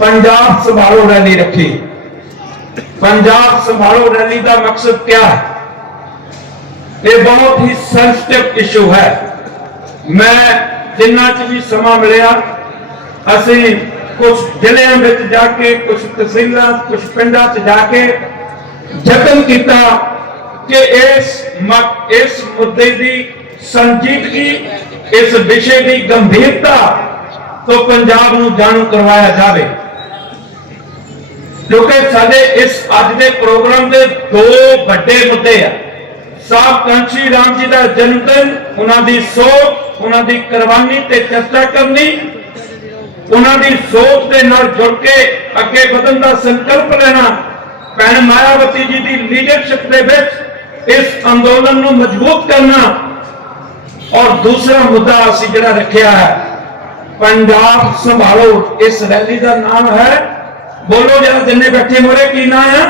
पंजाब संभालो रैली रखी पंजाब संभालो रैली का मकसद क्या है ये बहुत ही सेंसिटिव इशू है मैं ਜਿੰਨਾ ਚ ਵੀ ਸਮਾਂ ਮਿਲਿਆ ਅਸੀਂ ਕੁਝ ਜ਼ਿਲ੍ਹਿਆਂ ਵਿੱਚ ਜਾ ਕੇ ਕੁਝ ਤਹਿਸੀਲਾਂ ਕੁਝ ਪਿੰਡਾਂ 'ਚ ਜਾ ਕੇ ਯਤਨ ਕੀਤਾ ਕਿ ਇਸ ਮ- ਇਸ ਮੁੱਦੇ ਦੀ ਸੰਜੀਦਗੀ ਇਸ ਵਿਸ਼ੇ ਦੀ ਗੰਭੀਰਤਾ ਤੋਂ ਪੰਜਾਬ ਨੂੰ ਜਾਣੂ ਕਰਵਾਇਆ ਜਾਵੇ ਕਿਉਂਕਿ ਸਾਡੇ ਇਸ ਅੱਜ ਦੇ ਪ੍ਰੋਗਰਾਮ ਦੇ ਦੋ ਵੱਡੇ ਮੁੱਦੇ ਆ। ਸਾਹਿਬ ਕਾਂਚੀ ਰਾਮ ਜੀ ਦਾ ਜਨਮ ਦਿਨ ਉਹਨਾਂ ਦੀ ਸੋਚ, ਉਹਨਾਂ ਦੀ ਕੁਰਬਾਨੀ ਤੇ ਚਰਚਾ ਕਰਨੀ, ਉਹਨਾਂ ਦੀ ਸੋਚ ਦੇ ਨਾਲ ਜੁੜ ਕੇ ਅੱਗੇ ਵਧਣ ਦਾ ਸੰਕਲਪ ਲੈਣਾ, ਭੈਣ ਮਾਇਆਵਤੀ ਜੀ ਦੀ ਲੀਡਰਸ਼ਿਪ ਦੇ ਵਿੱਚ ਇਸ ਅੰਦੋਲਨ ਨੂੰ ਮਜ਼ਬੂਤ ਕਰਨਾ, ਔਰ ਦੂਸਰਾ ਮੁੱਦਾ ਅਸੀਂ ਜਿਹੜਾ ਰੱਖਿਆ ਹੈ, ਪੰਜਾਬ ਸੰਭਾਲੋ, ਇਸ ਰੈਲੀ ਦਾ ਨਾਮ ਹੈ ਬੋਲੋ ਜਰਾ ਜਿੰਨੇ ਬੈਠੇ ਮੋਰੇ ਕੀ ਨਾਮ ਹੈ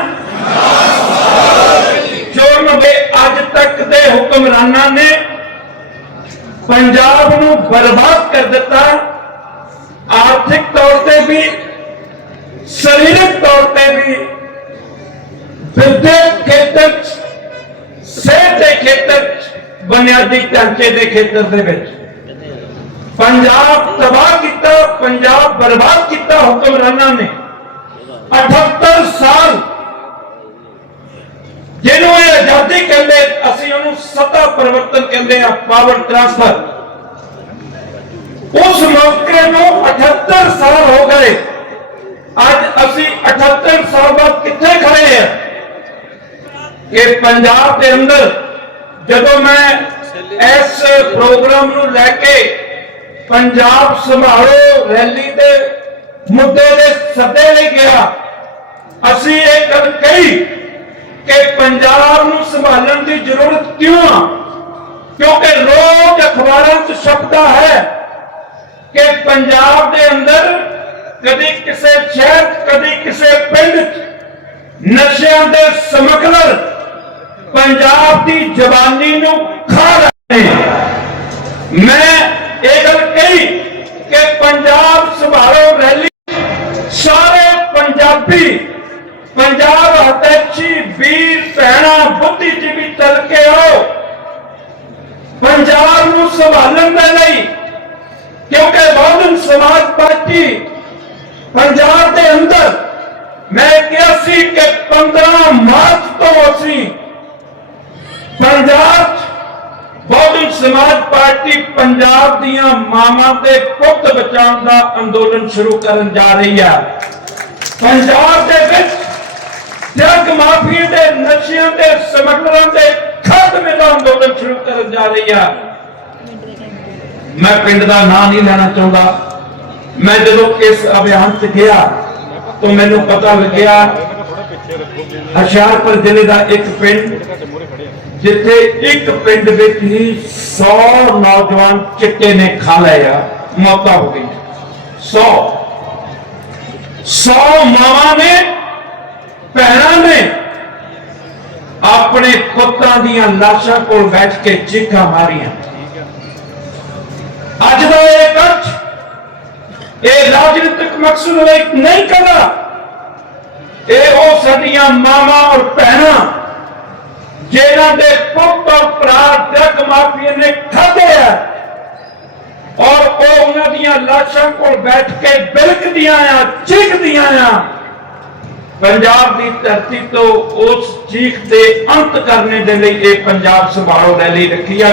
ਚੋਰ ਦੇ ਅੱਜ ਤੱਕ ਦੇ ਹੁਕਮਰਾਨਾਂ ਨੇ ਪੰਜਾਬ ਨੂੰ ਬਰਬਾਦ ਕਰ ਦਿੱਤਾ ਆਰਥਿਕ ਤੌਰ ਤੇ ਵੀ ਸਰੀਰਕ ਤੌਰ ਤੇ ਵੀ ਵਿਦਿਅਕ ਖੇਤਰ 'ਚ, ਸਿਹਤ ਦੇ ਖੇਤਰ 'ਚ, ਬੁਨਿਆਦੀ ਢਾਂਚੇ ਦੇ ਖੇਤਰ ਦੇ ਵਿੱਚ ਪੰਜਾਬ ਤਬਾਹ ਕੀਤਾ 78 ਸਾਲ ਜਿਹਨੂੰ ਇਹ ਆਜ਼ਾਦੀ ਕਹਿੰਦੇ, ਅਸੀਂ ਉਹਨੂੰ ਸਤਾ ਪਰਿਵਰਤਨ ਕਹਿੰਦੇ ਆ ਪਾਵਰ ਟ੍ਰਾਂਸਫਰ ਉਸ ਮੌਕੇ ਨੂੰ 78 ਸਾਲ ਹੋ ਗਏ। ਅੱਜ ਅਸੀਂ 78 ਸਾਲ ਬਾਅਦ ਕਿੱਥੇ ਖੜੇ ਆ ਕਿ ਪੰਜਾਬ ਦੇ ਅੰਦਰ, ਜਦੋਂ ਮੈਂ ਇਸ ਪ੍ਰੋਗਰਾਮ ਨੂੰ ਲੈ ਕੇ ਪੰਜਾਬ ਸੰਭਾਲੋ ਰੈਲੀ ਦੇ ਮੁੱਦੇ ਦੇ ਸੱਦੇ ਲਈ ਗਿਆ ਅਸੀਂ ਇਹ ਗੱਲ ਕਹੀ ਕਿ ਪੰਜਾਬ ਨੂੰ ਸੰਭਾਲਣ ਦੀ ਜ਼ਰੂਰਤ ਕਿਉਂ ਆ? ਕਿਉਂਕਿ ਰੋਜ਼ ਅਖਬਾਰਾਂ 'ਚ ਛਪਦਾ ਹੈ ਕਿ ਪੰਜਾਬ ਦੇ ਅੰਦਰ ਕਦੀ ਕਿਸੇ ਸ਼ਹਿਰ 'ਚ, ਕਦੀ ਕਿਸੇ ਪਿੰਡ 'ਚ ਨਸ਼ਿਆਂ ਦੇ ਸਮਗਲਰ ਪੰਜਾਬ ਦੀ ਜਵਾਨੀ ਨੂੰ ਖਾ ਰਹੇ ਮੈਂ ਇਹ ਗੱਲ ਕਹੀ ਕਿ ਪੰਜਾਬ ਸੰਭਾਲੋ ਰੈਲੀ ਸਾਰੇ ਪੰਜਾਬੀ ਪੰਜਾਬ ਹੱਥੀ ਵੀਰ ਭੈਣਾ ਬੁੱਧੀਜੀਵੀ ਚੱਲ ਕੇ ਆਓ। ਪੰਜਾਬ ਨੂੰ ਸੰਭਾਲਣ ਦੇ ਲਈ, ਕਿਉਂਕਿ ਬਹੁਜਨ ਸਮਾਜ ਪਾਰਟੀ ਪੰਜਾਬ ਦੇ ਅੰਦਰ, ਮੈਂ ਕਿਹਾ ਸੀ ਕਿ 15 ਮਾਰਚ ਤੋਂ ਅਸੀਂ ਪੰਜਾਬ, ਬਹੁਜਨ ਸਮਾਜ ਪਾਰਟੀ ਪੰਜਾਬ ਦੀਆਂ ਮਾਵਾਂ ਦੇ ਪੁੱਤ ਬਚਾਉਣ ਦਾ ਅੰਦੋਲਨ ਸ਼ੁਰੂ ਕਰਨ ਜਾ ਰਹੀ ਹੈ ਪੰਜਾਬ ਦੇ ਵਿੱਚ ਡਰਗ ਮਾਫੀਆ ਦੇ ਨਸ਼ਿਆਂ ਦੇ ਸਮਗਲਰਾਂ ਦੇ ਖਾਤਮੇ ਦਾ ਅੰਦੋਲਨ ਸ਼ੁਰੂ ਕਰਨ ਜਾ ਰਹੀ ਹੈ ਮੈਂ ਪਿੰਡ ਦਾ ਨਾਂ ਨਹੀਂ ਲੈਣਾ ਚਾਹੁੰਦਾ। ਮੈਂ ਜਦੋਂ ਇਸ ਅਭਿਆਨ 'ਚ ਗਿਆ, ਤਾਂ ਮੈਨੂੰ ਪਤਾ ਲੱਗਿਆ, ਹੁਸ਼ਿਆਰਪੁਰ ਜ਼ਿਲ੍ਹੇ ਦਾ ਇੱਕ ਪਿੰਡ, ਜਿੱਥੇ ਇੱਕ ਪਿੰਡ ਵਿੱਚ ਹੀ 100 ਨੌਜਵਾਨ ਚਿੱਟੇ ਨੇ ਖਾ ਲਿਆ ਮੌਤਾਂ ਹੋ ਗਈਆਂ। 100 100 ਮਾਵਾਂ ਨੇ ਭੈਣਾਂ ਨੇ ਆਪਣੇ ਪੁੱਤਾਂ ਦੀਆਂ ਲਾਸ਼ਾਂ ਕੋਲ ਬੈਠ ਕੇ ਚੀਖਾਂ ਮਾਰੀਆਂ। ਅੱਜ ਦਾ ਇਹ ਇਕੱਠ ਇਹ ਰਾਜਨੀਤਿਕ ਮਕਸਦ ਲਈ ਨਹੀਂ ਕਰਦਾ ਇਹ ਉਹ ਸਾਡੀਆਂ ਮਾਵਾਂ ਔਰ ਭੈਣਾਂ, ਜਿਨ੍ਹਾਂ ਦੇ ਪੁੱਤ ਔਰ ਭਰਾ ਡਰਗ ਮਾਫੀਆ ਨੇ ਖਾਧੇ ਆ ਔਰ ਉਹ ਉਹਨਾਂ ਦੀਆਂ ਲਾਸ਼ਾਂ ਕੋਲ ਬੈਠ ਕੇ ਬਿਲਕਦੀਆਂ ਆ ਚੀਕਦੀਆਂ ਆ। ਪੰਜਾਬ ਦੀ ਧਰਤੀ ਤੋਂ ਉਸ ਚੀਖ ਦੇ ਅੰਤ ਕਰਨੇ ਦੇ ਲਈ ਇਹ ਪੰਜਾਬ ਸੰਭਾਲੋ ਰੈਲੀ ਰੱਖੀ ਆ।